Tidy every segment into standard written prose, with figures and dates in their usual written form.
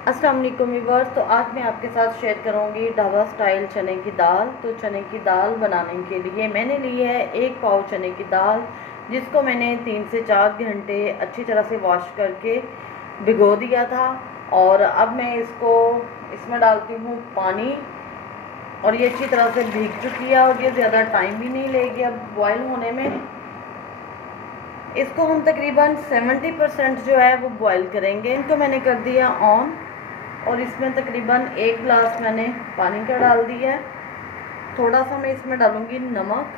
अस्सलाम वालेकुम व्यूअर्स। तो आज मैं आपके साथ शेयर करूंगी ढाबा स्टाइल चने की दाल। तो चने की दाल बनाने के लिए मैंने ली है 1 पाव चने की दाल, जिसको मैंने 3 से 4 घंटे अच्छी तरह से वॉश करके भिगो दिया था। और अब मैं इसमें डालती हूँ पानी, और ये अच्छी तरह से भीग चुकी है और ये ज़्यादा टाइम भी नहीं लेगी अब बॉयल होने में। इसको हम तकरीबन 70% जो है वो बॉयल करेंगे। इनको मैंने कर दिया ऑन, और इसमें तकरीबन 1 गिलास मैंने पानी का डाल दिया है। थोड़ा सा मैं इसमें डालूंगी नमक,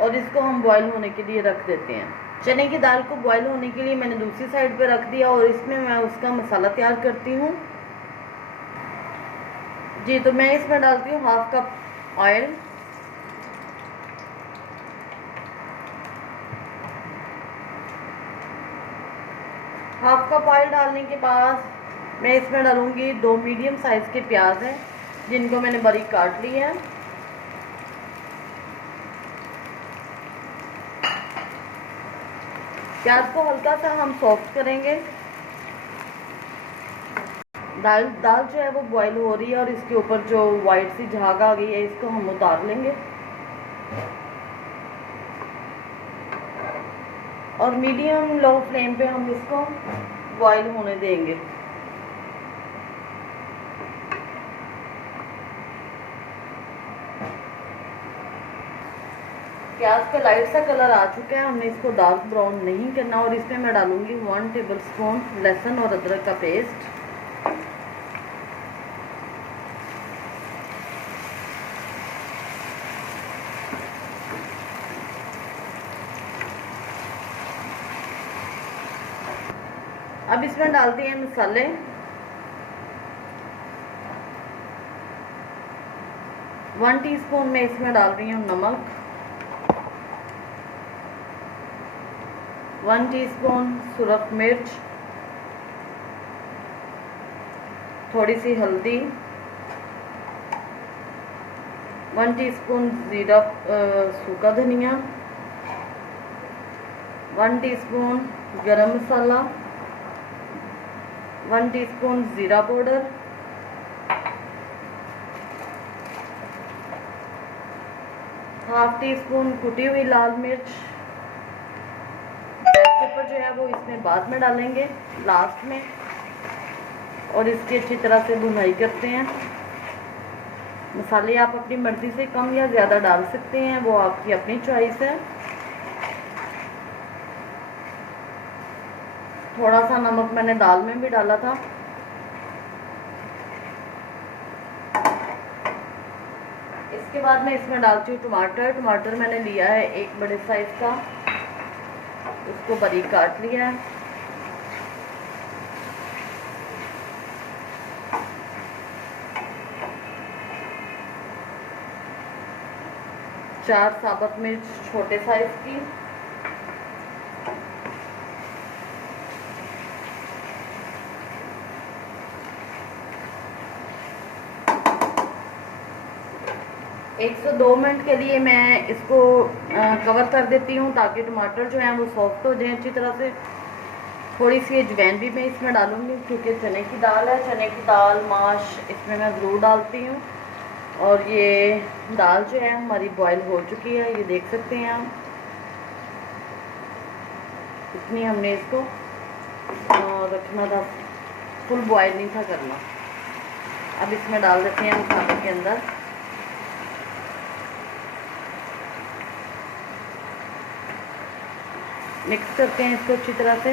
और इसको हम बॉयल होने के लिए रख देते हैं। चने की दाल को बॉयल होने के लिए मैंने दूसरी साइड पे रख दिया, और इसमें मैं उसका मसाला तैयार करती हूँ। जी, तो मैं इसमें डालती हूँ 1/2 cup oil, half cup oil डालने के बाद मैं इसमें डालूंगी 2 मीडियम साइज़ के प्याज हैं, जिनको मैंने बारीक काट लिया है। प्याज को हल्का सा हम सॉफ्ट करेंगे। दाल जो है वो बॉईल हो रही है, और इसके ऊपर जो वाइट सी झाग आ गई है इसको हम उतार लेंगे, और मीडियम लो फ्लेम पे हम इसको बॉईल होने देंगे। प्याज का लाइट सा कलर आ चुका है, हमने इसको डार्क ब्राउन नहीं करना। और इसमें मैं डालूंगी 1 टेबलस्पून लहसुन और अदरक का पेस्ट। अब इसमें डालते हैं मसाले। वन टीस्पून मैं इसमें डाल रही हूँ नमक, 1 टीस्पून सुरख मिर्च, थोड़ी सी हल्दी, 1 टीस्पून ज़ीरा सूखा धनिया, 1 टीस्पून गरम मसाला, 1 टीस्पून ज़ीरा पाउडर, 1/2 टीस्पून कुटी हुई लाल मिर्च। ब्लैक पेपर जो है वो इसमें बाद में डालेंगे, लास्ट में, और इसकी अच्छी तरह से भुनाई करते हैं। मसाले आप अपनी मर्ज़ी से कम या ज़्यादा डाल सकते हैं, वो आपकी अपनी चॉइस है। थोड़ा सा नमक मैंने दाल में भी डाला था। इसके बाद मैं इसमें डालती हूँ टमाटर मैंने लिया है 1 बड़े साइज का, उसको बारीक काट लिया है। चार साबुत मिर्च छोटे साइज की, एक से 2 मिनट के लिए मैं इसको कवर कर देती हूँ, ताकि टमाटर जो हैं वो सॉफ्ट हो जाएं अच्छी तरह से। थोड़ी सी अजवाइन भी मैं इसमें डालूंगी, क्योंकि चने की दाल है, चने की दाल माश इसमें मैं ज़रूर डालती हूँ। और ये दाल जो है हमारी बॉईल हो चुकी है, ये देख सकते हैं आप। इतनी हमने इसको रखना था, फुल बॉईल नहीं था करना। अब इसमें डाल देते हैं मसाले के अंदर। मिक्स करते हैं इसको अच्छी तरह से।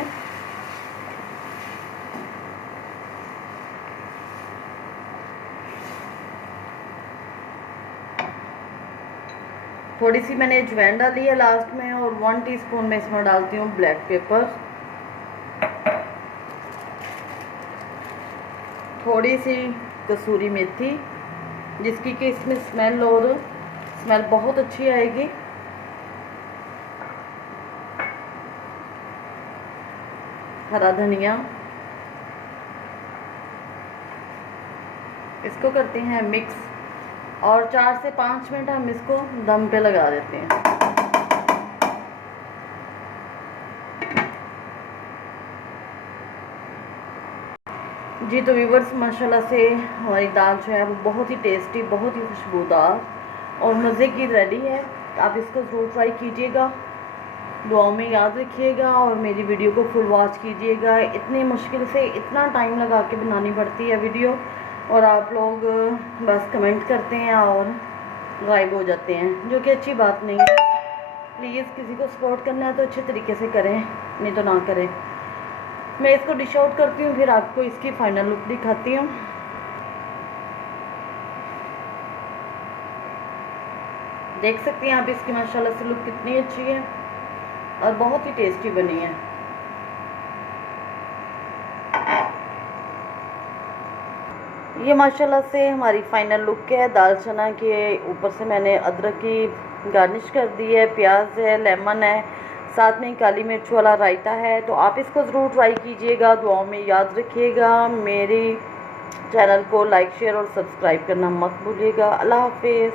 थोड़ी सी मैंने अजवाइन डाली है लास्ट में, और 1 टीस्पून मैं इसमें डालती हूँ ब्लैक पेपर, थोड़ी सी कसूरी मेथी, जिसकी कि इसमें स्मेल बहुत अच्छी आएगी। हरा धनिया, इसको करते हैं मिक्स, और 4 से 5 मिनट हम इसको दम पे लगा देते हैं। जी तो व्यूवर्स, माशाल्लाह से हमारी दाल जो है वो बहुत ही टेस्टी, बहुत ही खुशबूदार और मज़े की रेडी है। आप इसको ज़रूर ट्राई कीजिएगा, दुआओं में याद रखिएगा और मेरी वीडियो को फुल वॉच कीजिएगा। इतनी मुश्किल से इतना टाइम लगा के बनानी पड़ती है वीडियो, और आप लोग बस कमेंट करते हैं और गायब हो जाते हैं, जो कि अच्छी बात नहीं है। प्लीज़ किसी को सपोर्ट करना है तो अच्छे तरीके से करें, नहीं तो ना करें। मैं इसको डिश आउट करती हूँ, फिर आपको इसकी फाइनल लुक दिखाती हूँ। देख सकती हैं आप इसकी माशाल्लाह से लुक कितनी अच्छी है और बहुत ही टेस्टी बनी है। ये माशाल्लाह से हमारी फाइनल लुक है। दाल चना के ऊपर से मैंने अदरक की गार्निश कर दी है, प्याज है, लेमन है, साथ में काली मिर्च वाला रायता है। तो आप इसको ज़रूर ट्राई कीजिएगा, दुआओं में याद रखिएगा। मेरी चैनल को लाइक, शेयर और सब्सक्राइब करना मत भूलिएगा। अल्लाह हाफिज़।